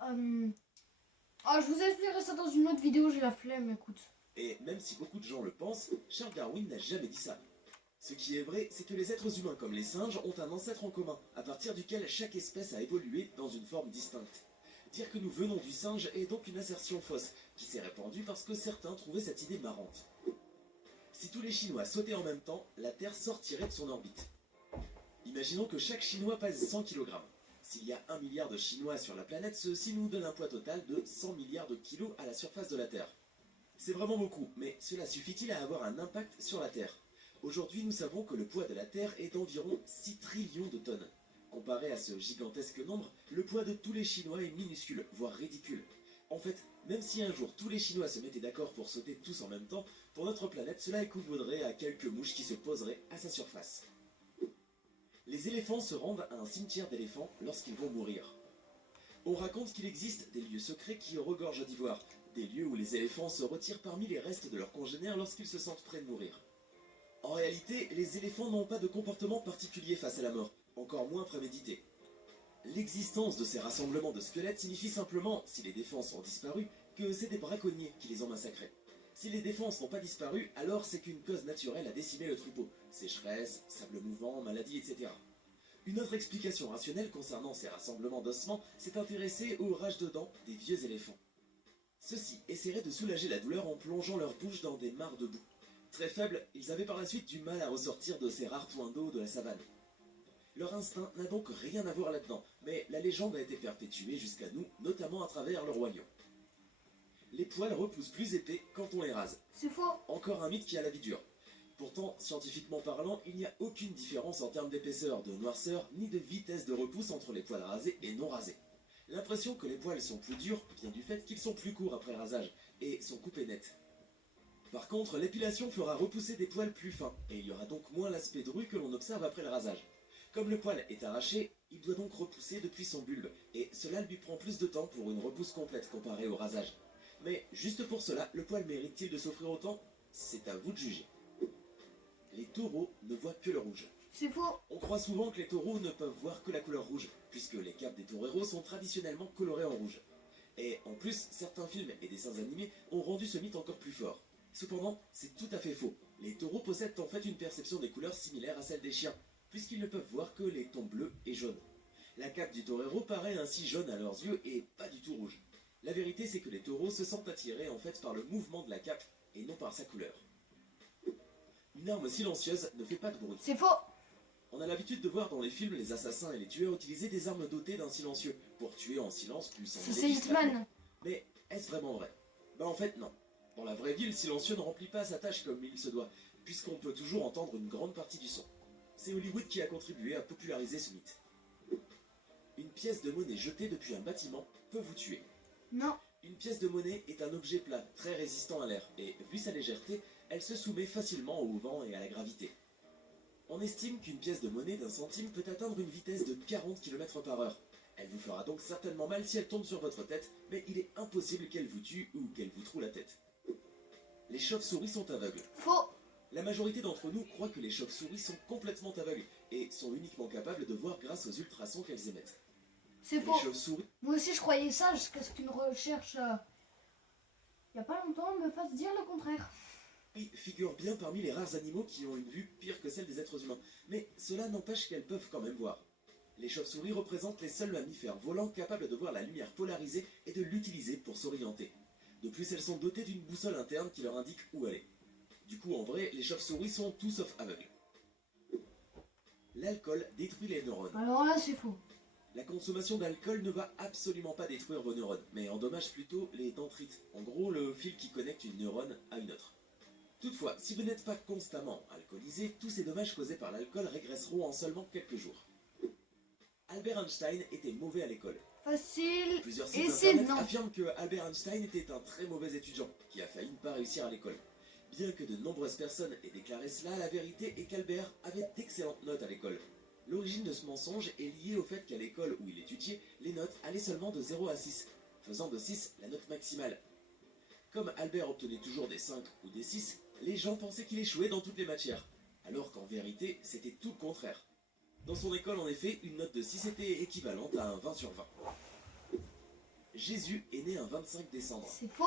je vous expliquerai ça dans une autre vidéo, j'ai la flemme, écoute. Et même si beaucoup de gens le pensent, Charles Darwin n'a jamais dit ça. Ce qui est vrai, c'est que les êtres humains comme les singes ont un ancêtre en commun, à partir duquel chaque espèce a évolué dans une forme distincte. Dire que nous venons du singe est donc une assertion fausse, qui s'est répandue parce que certains trouvaient cette idée marrante. Si tous les Chinois sautaient en même temps, la Terre sortirait de son orbite. Imaginons que chaque Chinois pèse 100 kg. S'il y a 1 milliard de Chinois sur la planète, ceci nous donne un poids total de 100 milliards de kilos à la surface de la Terre. C'est vraiment beaucoup, mais cela suffit-il à avoir un impact sur la Terre? Aujourd'hui, nous savons que le poids de la Terre est d'environ 6 trillions de tonnes. Comparé à ce gigantesque nombre, le poids de tous les Chinois est minuscule, voire ridicule. En fait, même si un jour tous les Chinois se mettaient d'accord pour sauter tous en même temps, pour notre planète, cela équivaudrait à quelques mouches qui se poseraient à sa surface. Les éléphants se rendent à un cimetière d'éléphants lorsqu'ils vont mourir. On raconte qu'il existe des lieux secrets qui regorgent d'ivoire, des lieux où les éléphants se retirent parmi les restes de leurs congénères lorsqu'ils se sentent prêts de mourir. En réalité, les éléphants n'ont pas de comportement particulier face à la mort, encore moins prémédité. L'existence de ces rassemblements de squelettes signifie simplement, si les défenses ont disparu, que c'est des braconniers qui les ont massacrés. Si les défenses n'ont pas disparu, alors c'est qu'une cause naturelle a décimé le troupeau. Sécheresse, sable mouvant, maladie, etc. Une autre explication rationnelle concernant ces rassemblements d'ossements s'est intéressée aux rages de dents des vieux éléphants. Ceux-ci essaieraient de soulager la douleur en plongeant leur bouche dans des mares de boue. Très faibles, ils avaient par la suite du mal à ressortir de ces rares points d'eau de la savane. Leur instinct n'a donc rien à voir là-dedans, mais la légende a été perpétuée jusqu'à nous, notamment à travers le roi lion. Les poils repoussent plus épais quand on les rase. C'est faux. Encore un mythe qui a la vie dure. Pourtant, scientifiquement parlant, il n'y a aucune différence en termes d'épaisseur, de noirceur, ni de vitesse de repousse entre les poils rasés et non rasés. L'impression que les poils sont plus durs vient du fait qu'ils sont plus courts après rasage, et sont coupés net. Par contre, l'épilation fera repousser des poils plus fins, et il y aura donc moins l'aspect dru que l'on observe après le rasage. Comme le poil est arraché, il doit donc repousser depuis son bulbe, et cela lui prend plus de temps pour une repousse complète comparée au rasage. Mais juste pour cela, le poil mérite-t-il de s'offrir autant? C'est à vous de juger. Les taureaux ne voient que le rouge. C'est faux. On croit souvent que les taureaux ne peuvent voir que la couleur rouge, puisque les capes des toreros sont traditionnellement colorées en rouge. Et en plus, certains films et dessins animés ont rendu ce mythe encore plus fort. Cependant, c'est tout à fait faux. Les taureaux possèdent en fait une perception des couleurs similaire à celle des chiens, puisqu'ils ne peuvent voir que les tons bleus et jaunes. La cape du torero paraît ainsi jaune à leurs yeux et pas du tout rouge. La vérité, c'est que les taureaux se sentent attirés en fait par le mouvement de la cape et non par sa couleur. Une arme silencieuse ne fait pas de bruit. C'est faux. On a l'habitude de voir dans les films les assassins et les tueurs utiliser des armes dotées d'un silencieux pour tuer en silence plus sans C'est Hitman. Mais est-ce vraiment vrai? Ben en fait non. Dans la vraie vie, le silencieux ne remplit pas sa tâche comme il se doit, puisqu'on peut toujours entendre une grande partie du son. C'est Hollywood qui a contribué à populariser ce mythe. Une pièce de monnaie jetée depuis un bâtiment peut vous tuer. Non. Une pièce de monnaie est un objet plat, très résistant à l'air, et vu sa légèreté, elle se soumet facilement au vent et à la gravité. On estime qu'une pièce de monnaie d'un centime peut atteindre une vitesse de 40 km/h. Elle vous fera donc certainement mal si elle tombe sur votre tête, mais il est impossible qu'elle vous tue ou qu'elle vous troue la tête. Les chauves-souris sont aveugles. Faux. La majorité d'entre nous croient que les chauves-souris sont complètement aveugles et sont uniquement capables de voir grâce aux ultrasons qu'elles émettent. C'est Les faux. chauves-souris... Moi aussi je croyais ça jusqu'à ce qu'une recherche il y a pas longtemps me fasse dire le contraire. figurent bien parmi les rares animaux qui ont une vue pire que celle des êtres humains, mais cela n'empêche qu'elles peuvent quand même voir. Les chauves-souris représentent les seuls mammifères volants capables de voir la lumière polarisée et de l'utiliser pour s'orienter. De plus, elles sont dotées d'une boussole interne qui leur indique où aller. Du coup, en vrai, les chauves-souris sont tout sauf aveugles. L'alcool détruit les neurones. Alors là c'est faux. La consommation d'alcool ne va absolument pas détruire vos neurones, mais endommage plutôt les dendrites, en gros le fil qui connecte une neurone à une autre. Toutefois, si vous n'êtes pas constamment alcoolisé, tous ces dommages causés par l'alcool régresseront en seulement quelques jours. Albert Einstein était mauvais à l'école. Facile. Plusieurs Et sites c'est internet non. affirment que Albert Einstein était un très mauvais étudiant, qui a failli ne pas réussir à l'école. Bien que de nombreuses personnes aient déclaré cela, la vérité est qu'Albert avait d'excellentes notes à l'école. L'origine de ce mensonge est liée au fait qu'à l'école où il étudiait, les notes allaient seulement de 0 à 6, faisant de 6 la note maximale. Comme Albert obtenait toujours des 5 ou des 6, les gens pensaient qu'il échouait dans toutes les matières, alors qu'en vérité, c'était tout le contraire. Dans son école, en effet, une note de 6 était équivalente à un 20 sur 20. Jésus est né un 25 décembre. C'est faux.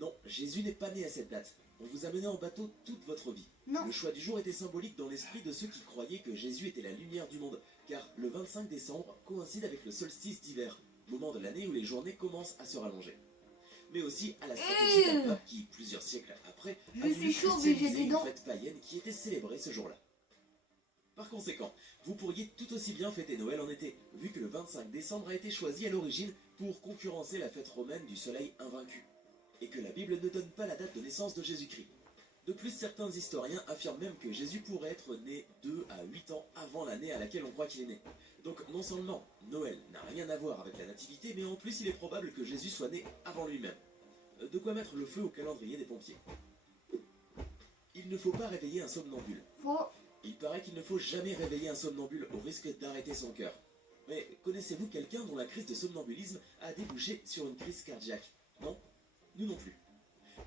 Non, Jésus n'est pas né à cette date. On vous a mené en bateau toute votre vie. Non. Le choix du jour était symbolique dans l'esprit de ceux qui croyaient que Jésus était la lumière du monde, car le 25 décembre coïncide avec le solstice d'hiver, moment de l'année où les journées commencent à se rallonger. Mais aussi à la stratégie d'un pape qui, plusieurs siècles après, a Je voulu suis chaud, mais j'ai christianiser des une dents. fête païenne qui était célébrée ce jour-là. Par conséquent, vous pourriez tout aussi bien fêter Noël en été, vu que le 25 décembre a été choisi à l'origine pour concurrencer la fête romaine du soleil invaincu, et que la Bible ne donne pas la date de naissance de Jésus-Christ. De plus, certains historiens affirment même que Jésus pourrait être né 2 à 8 ans avant l'année à laquelle on croit qu'il est né. Donc non seulement Noël n'a rien à voir avec la nativité, mais en plus il est probable que Jésus soit né avant lui-même. De quoi mettre le feu au calendrier des pompiers. Il ne faut pas réveiller un somnambule. Faux. Il paraît qu'il ne faut jamais réveiller un somnambule au risque d'arrêter son cœur. Mais connaissez-vous quelqu'un dont la crise de somnambulisme a débouché sur une crise cardiaque? Non? Nous non plus.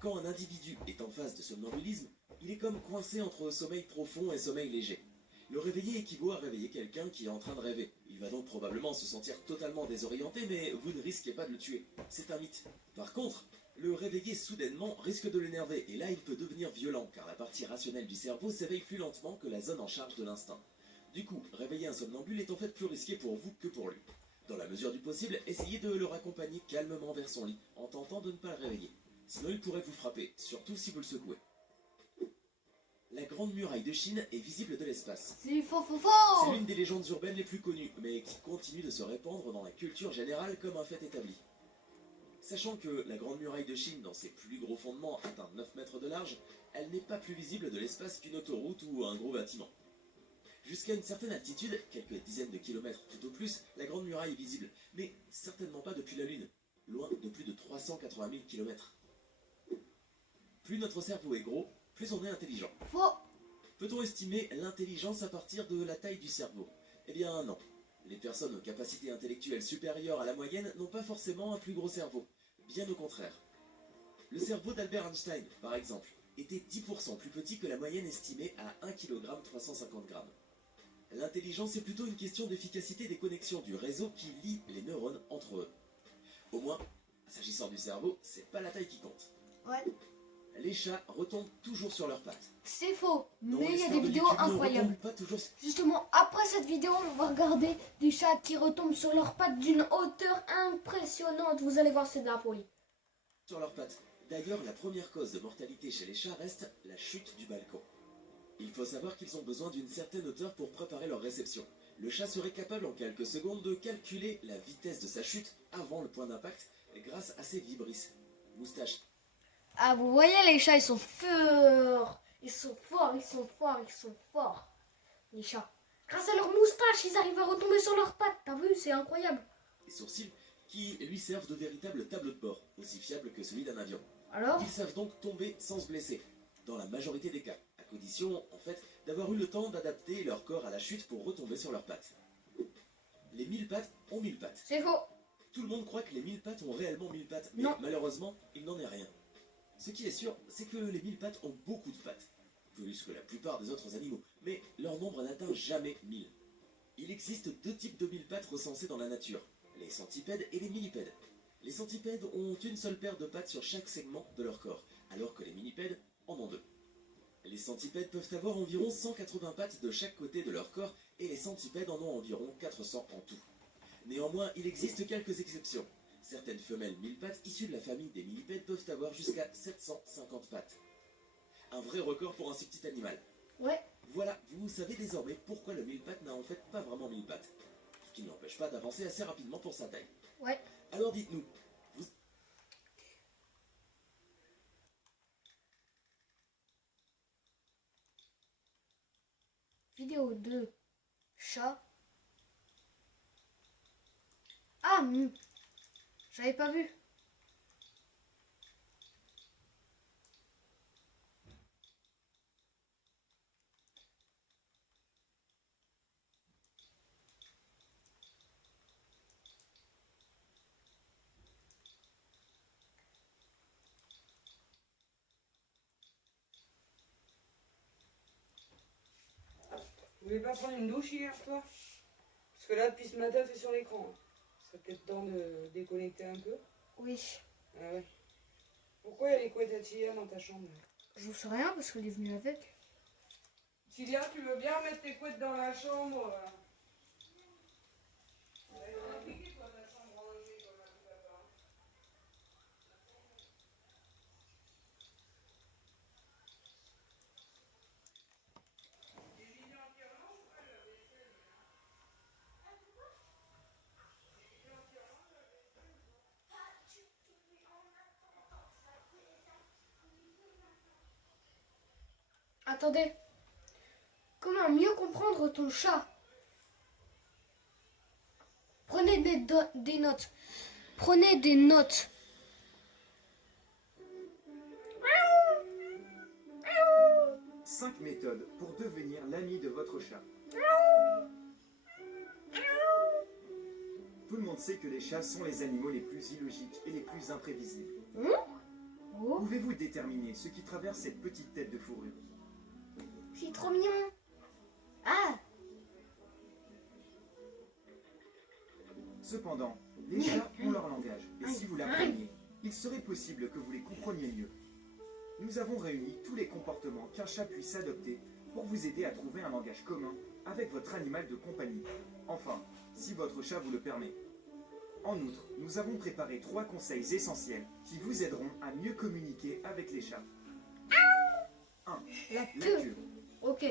Quand un individu est en phase de somnambulisme, il est comme coincé entre sommeil profond et sommeil léger. Le réveiller équivaut à réveiller quelqu'un qui est en train de rêver. Il va donc probablement se sentir totalement désorienté, mais vous ne risquez pas de le tuer. C'est un mythe. Par contre, le réveiller soudainement risque de l'énerver, et là il peut devenir violent, car la partie rationnelle du cerveau s'éveille plus lentement que la zone en charge de l'instinct. Du coup, réveiller un somnambule est en fait plus risqué pour vous que pour lui. Dans la mesure du possible, essayez de le raccompagner calmement vers son lit, en tentant de ne pas le réveiller. Sinon il pourrait vous frapper, surtout si vous le secouez. La Grande Muraille de Chine est visible de l'espace. C'est faux, faux, C'est faux. l'une des légendes urbaines les plus connues, mais qui continue de se répandre dans la culture générale comme un fait établi. Sachant que la Grande Muraille de Chine, dans ses plus gros fondements, atteint 9 mètres de large, elle n'est pas plus visible de l'espace qu'une autoroute ou un gros bâtiment. Jusqu'à une certaine altitude, quelques dizaines de kilomètres tout au plus, la Grande Muraille est visible, mais certainement pas depuis la Lune, loin de plus de 380 000 kilomètres. Plus notre cerveau est gros, plus on est intelligent. Faux. Peut-on estimer l'intelligence à partir de la taille du cerveau? Eh bien non. Les personnes aux capacités intellectuelles supérieures à la moyenne n'ont pas forcément un plus gros cerveau. Bien au contraire. Le cerveau d'Albert Einstein, par exemple, était 10% plus petit que la moyenne estimée à 1 kg 350 g. L'intelligence est plutôt une question d'efficacité des connexions du réseau qui lie les neurones entre eux. Au moins, s'agissant du cerveau, c'est pas la taille qui compte. Ouais. Les chats retombent toujours sur leurs pattes. C'est faux. Non, Mais il y a les des stars de vidéos YouTube ne incroyables. retombent pas toujours Justement, après cette vidéo, on va regarder des chats qui retombent sur leurs pattes d'une hauteur impressionnante. Vous allez voir, c'est de la folie. sur leurs pattes. D'ailleurs, la première cause de mortalité chez les chats reste la chute du balcon. Il faut savoir qu'ils ont besoin d'une certaine hauteur pour préparer leur réception. Le chat serait capable en quelques secondes de calculer la vitesse de sa chute avant le point d'impact grâce à ses vibrisses. Moustaches. Ah, vous voyez, les chats, ils sont forts. Ils sont forts, ils sont forts, ils sont forts. Les chats. Grâce à leurs moustaches, ils arrivent à retomber sur leurs pattes. T'as vu, c'est incroyable. Et sourcils qui lui servent de véritables tableaux de bord, aussi fiables que celui d'un avion. Alors? Ils savent donc tomber sans se blesser, dans la majorité des cas, à condition, en fait, d'avoir eu le temps d'adapter leur corps à la chute pour retomber sur leurs pattes. Les 1000 pattes ont 1000 pattes. C'est faux. Tout le monde croit que les 1000 pattes ont réellement 1000 pattes, mais Non. malheureusement, il n'en est rien. Ce qui est sûr, c'est que les 1000 pattes ont beaucoup de pattes, plus que la plupart des autres animaux, mais leur nombre n'atteint jamais 1000. Il existe deux types de 1000 pattes recensés dans la nature, les centipèdes et les millipèdes. Les centipèdes ont une seule paire de pattes sur chaque segment de leur corps, alors que les millipèdes en ont deux. Les centipèdes peuvent avoir environ 180 pattes de chaque côté de leur corps, et les centipèdes en ont environ 400 en tout. Néanmoins, il existe quelques exceptions. Certaines femelles mille pattes issues de la famille des millipèdes peuvent avoir jusqu'à 750 pattes. Un vrai record pour un si petit animal. Ouais. Voilà, vous savez désormais pourquoi le mille pattes n'a en fait pas vraiment 1000 pattes. Ce qui ne l'empêche pas d'avancer assez rapidement pour sa taille. Ouais. Alors dites-nous, vous... Vidéo 2. Chat. Ah, j'avais pas vu. Vous voulez pas prendre une douche hier, toi? Parce que là, depuis ce matin, t'es sur l'écran. Ça serait peut-être temps de déconnecter un peu. Oui. Ah ouais. Pourquoi il y a les couettes à Tilia dans ta chambre? J'en sais rien parce qu'elle est venue avec. Tilia, tu veux bien mettre tes couettes dans la chambre? Elle est compliquée, toi, ta chambre rangée, comme a dit papa. Attendez. Comment mieux comprendre ton chat? Prenez des notes. Prenez des notes. 5 méthodes pour devenir l'ami de votre chat. Tout le monde sait que les chats sont les animaux les plus illogiques et les plus imprévisibles. Oh, Pouvez-vous déterminer ce qui traverse cette petite tête de fourrure? c'est trop mignon. Ah, Cependant, les chats ont leur langage, et si vous l'appreniez, il serait possible que vous les compreniez mieux. Nous avons réuni tous les comportements qu'un chat puisse adopter pour vous aider à trouver un langage commun avec votre animal de compagnie. Enfin, si votre chat vous le permet. En outre, nous avons préparé 3 conseils essentiels qui vous aideront à mieux communiquer avec les chats. 1. la La queue. queue. Ok.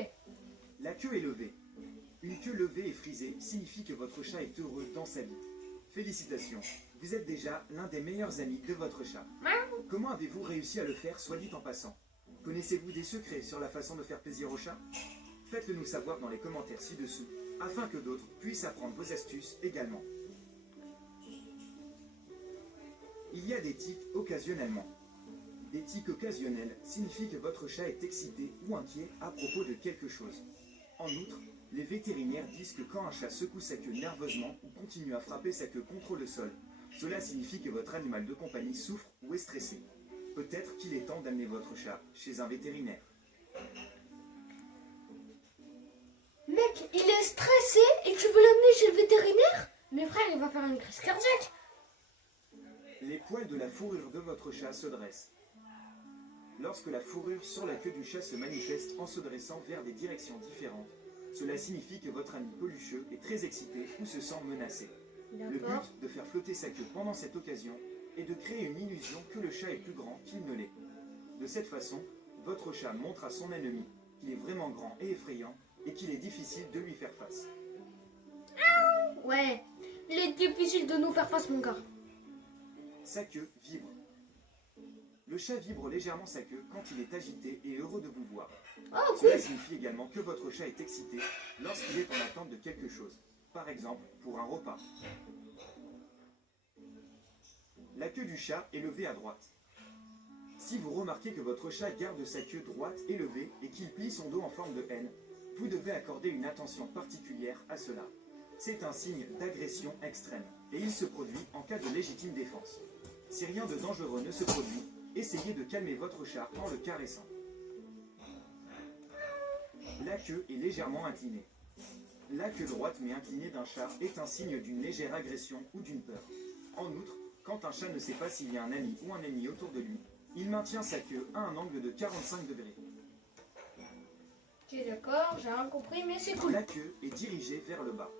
La queue est levée. Une queue levée et frisée signifie que votre chat est heureux dans sa vie. Félicitations, vous êtes déjà l'un des meilleurs amis de votre chat. Comment avez-vous réussi à le faire, soit dit en passant? Connaissez-vous des secrets sur la façon de faire plaisir au chat? Faites-le nous savoir dans les commentaires ci-dessous, afin que d'autres puissent apprendre vos astuces également. Il y a des tics occasionnellement. Des tics occasionnels signifient que votre chat est excité ou inquiet à propos de quelque chose. En outre, les vétérinaires disent que quand un chat secoue sa queue nerveusement ou continue à frapper sa queue contre le sol, cela signifie que votre animal de compagnie souffre ou est stressé. Peut-être qu'il est temps d'amener votre chat chez un vétérinaire. Mec, il est stressé et tu veux l'amener chez le vétérinaire? Mais frère, il va faire une crise cardiaque. Les poils de la fourrure de votre chat se dressent. Lorsque la fourrure sur la queue du chat se manifeste en se dressant vers des directions différentes, cela signifie que votre ami pelucheux est très excité ou se sent menacé. Le D'accord. but de faire flotter sa queue pendant cette occasion est de créer une illusion que le chat est plus grand qu'il ne l'est. De cette façon, votre chat montre à son ennemi qu'il est vraiment grand et effrayant et qu'il est difficile de lui faire face. Ouais, il est difficile de nous faire face, mon gars. Sa queue vibre. Le chat vibre légèrement sa queue quand il est agité et heureux de vous voir. Oh, cool. Cela signifie également que votre chat est excité lorsqu'il est en attente de quelque chose, par exemple pour un repas. La queue du chat est levée à droite. Si vous remarquez que votre chat garde sa queue droite et levée et qu'il plie son dos en forme de N, vous devez accorder une attention particulière à cela. C'est un signe d'agression extrême et il se produit en cas de légitime défense. Si rien de dangereux ne se produit, essayez de calmer votre chat en le caressant. La queue est légèrement inclinée. La queue droite mais inclinée d'un chat est un signe d'une légère agression ou d'une peur. En outre, quand un chat ne sait pas s'il y a un ami ou un ennemi autour de lui, il maintient sa queue à un angle de 45 degrés. Ok, d'accord, j'ai rien compris, mais c'est cool. La queue est dirigée vers le bas.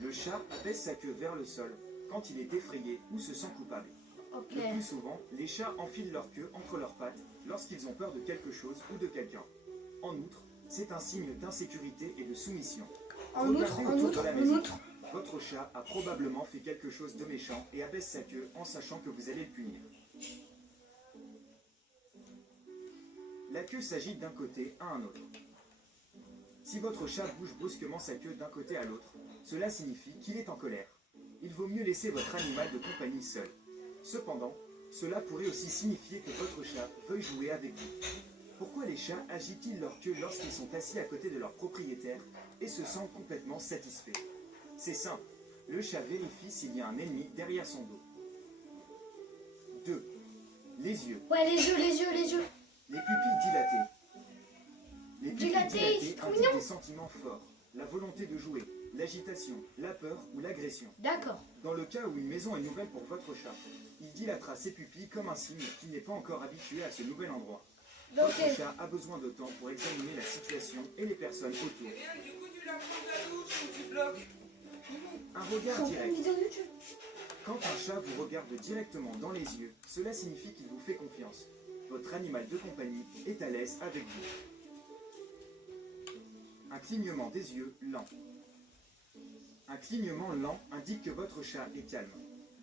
Le chat abaisse sa queue vers le sol quand il est effrayé ou se sent coupable. Ok. Le plus souvent, les chats enfilent leur queue entre leurs pattes lorsqu'ils ont peur de quelque chose ou de quelqu'un. En outre, c'est un signe d'insécurité et de soumission. En outre, Regardez en autour outre, de la en maison. outre. Votre chat a probablement fait quelque chose de méchant et abaisse sa queue en sachant que vous allez le punir. La queue s'agite d'un côté à un autre. Si votre chat bouge brusquement sa queue d'un côté à l'autre, cela signifie qu'il est en colère. il vaut mieux laisser votre animal de compagnie seul. Cependant, cela pourrait aussi signifier que votre chat veuille jouer avec vous. Pourquoi les chats agitent-ils leur queue lorsqu'ils sont assis à côté de leur propriétaire et se sentent complètement satisfaits? C'est simple, le chat vérifie s'il y a un ennemi derrière son dos. 2. Les yeux. Ouais, les yeux. Les pupilles dilatées. Les pupilles Dilatées, dilatées c'est trop indiquent mignon. des sentiments forts, la volonté de jouer, l'agitation, la peur ou l'agression. D'accord. Dans le cas où une maison est nouvelle pour votre chat, il dilatera ses pupilles comme un signe qu'il n'est pas encore habitué à ce nouvel endroit. Donc, Votre chat a besoin de temps pour examiner la situation et les personnes autour. Et du coup, tu la prends de la douche ou tu bloques? Un regard une direct. vidéo YouTube. Quand un chat vous regarde directement dans les yeux, cela signifie qu'il vous fait confiance. Votre animal de compagnie est à l'aise avec vous. Un clignement des yeux lent. Un clignement lent indique que votre chat est calme.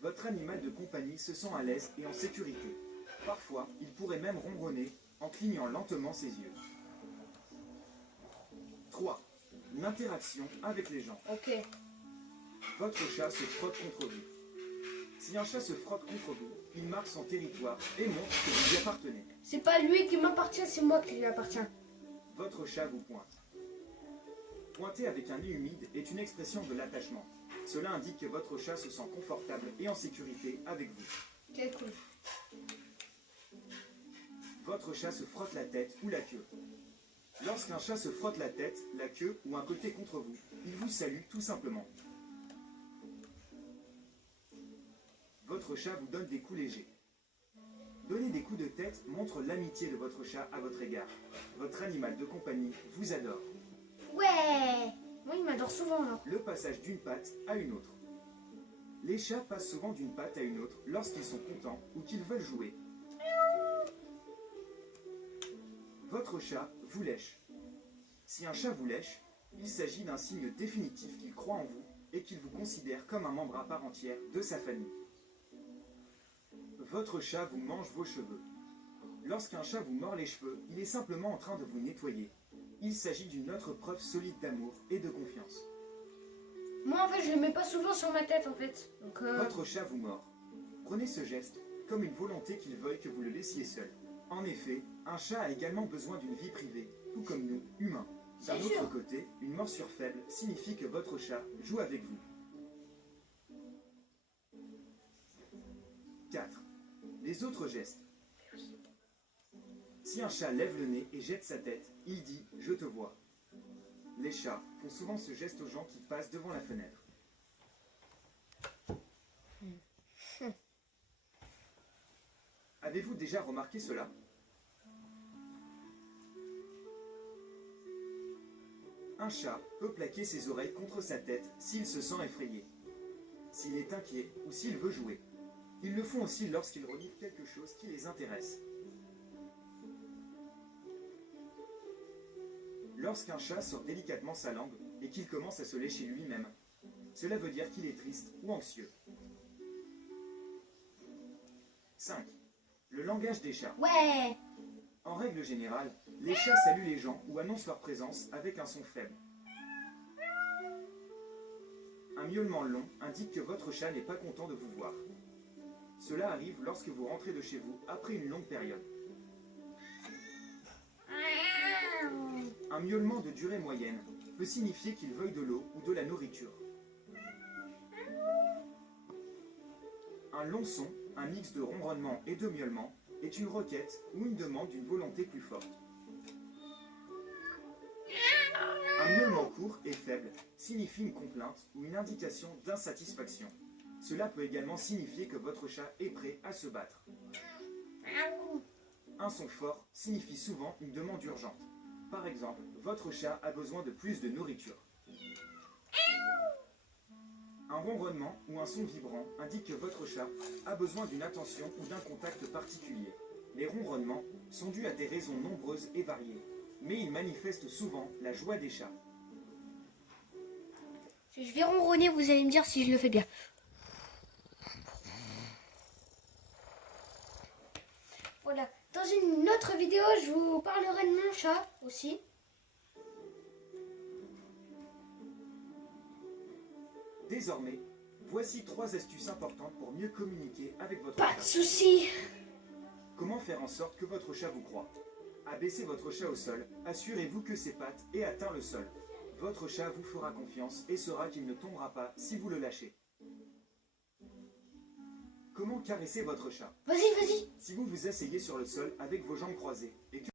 Votre animal de compagnie se sent à l'aise et en sécurité. Parfois, il pourrait même ronronner en clignant lentement ses yeux. 3. L'interaction avec les gens. Ok. Votre chat se frotte contre vous. Si un chat se frotte contre vous, il marque son territoire et montre que vous y appartenez. C'est pas lui qui m'appartient, c'est moi qui lui appartiens. Votre chat vous pointe. Pointer avec un nez humide est une expression de l'attachement. Cela indique que votre chat se sent confortable et en sécurité avec vous. Quel cool. Votre chat se frotte la tête ou la queue. Lorsqu'un chat se frotte la tête, la queue ou un côté contre vous, il vous salue tout simplement. Votre chat vous donne des coups légers. Donner des coups de tête montre l'amitié de votre chat à votre égard. Votre animal de compagnie vous adore. Ouais. Moi, il m'adore souvent, là. Le passage d'une patte à une autre. Les chats passent souvent d'une patte à une autre lorsqu'ils sont contents ou qu'ils veulent jouer. Votre chat vous lèche. Si un chat vous lèche, il s'agit d'un signe définitif qu'il croit en vous et qu'il vous considère comme un membre à part entière de sa famille. Votre chat vous mange vos cheveux. Lorsqu'un chat vous mord les cheveux, il est simplement en train de vous nettoyer. Il s'agit d'une autre preuve solide d'amour et de confiance. Moi, en fait, je le mets pas souvent sur ma tête, en fait. Donc, Votre chat vous mord. Prenez ce geste comme une volonté qu'il veuille que vous le laissiez seul. En effet, un chat a également besoin d'une vie privée, tout comme nous, humains. D'un C'est autre sûr. côté, une morsure faible signifie que votre chat joue avec vous. 4. Les autres gestes. Si un chat lève le nez et jette sa tête, il dit « je te vois ». Les chats font souvent ce geste aux gens qui passent devant la fenêtre. Avez-vous déjà remarqué cela? Un chat peut plaquer ses oreilles contre sa tête s'il se sent effrayé, s'il est inquiet ou s'il veut jouer. Ils le font aussi lorsqu'ils relivent quelque chose qui les intéresse. Lorsqu'un chat sort délicatement sa langue et qu'il commence à se lécher lui-même, cela veut dire qu'il est triste ou anxieux. 5. Le langage des chats. ouais. En règle générale, les chats saluent les gens ou annoncent leur présence avec un son faible. Un miaulement long indique que votre chat n'est pas content de vous voir. Cela arrive lorsque vous rentrez de chez vous après une longue période. Un miaulement de durée moyenne peut signifier qu'il veuille de l'eau ou de la nourriture. Un long son, un mix de ronronnement et de miaulement, est une requête ou une demande d'une volonté plus forte. Un miaulement court et faible signifie une complainte ou une indication d'insatisfaction. Cela peut également signifier que votre chat est prêt à se battre. Un son fort signifie souvent une demande urgente. Par exemple, votre chat a besoin de plus de nourriture. Un ronronnement ou un son vibrant indique que votre chat a besoin d'une attention ou d'un contact particulier. Les ronronnements sont dus à des raisons nombreuses et variées, mais ils manifestent souvent la joie des chats. Je vais ronronner, vous allez me dire si je le fais bien. Voilà. Dans une autre vidéo, je vous parlerai de mon chat aussi. Désormais, Voici 3 astuces importantes pour mieux communiquer avec votre Pas de chat. soucis. Comment faire en sorte que votre chat vous croie? Abaissez votre chat au sol, assurez-vous que ses pattes aient atteint le sol. Votre chat vous fera confiance et saura qu'il ne tombera pas si vous le lâchez. Comment caresser votre chat? Vas-y, vas-y. Si vous vous asseyez sur le sol avec vos jambes croisées et que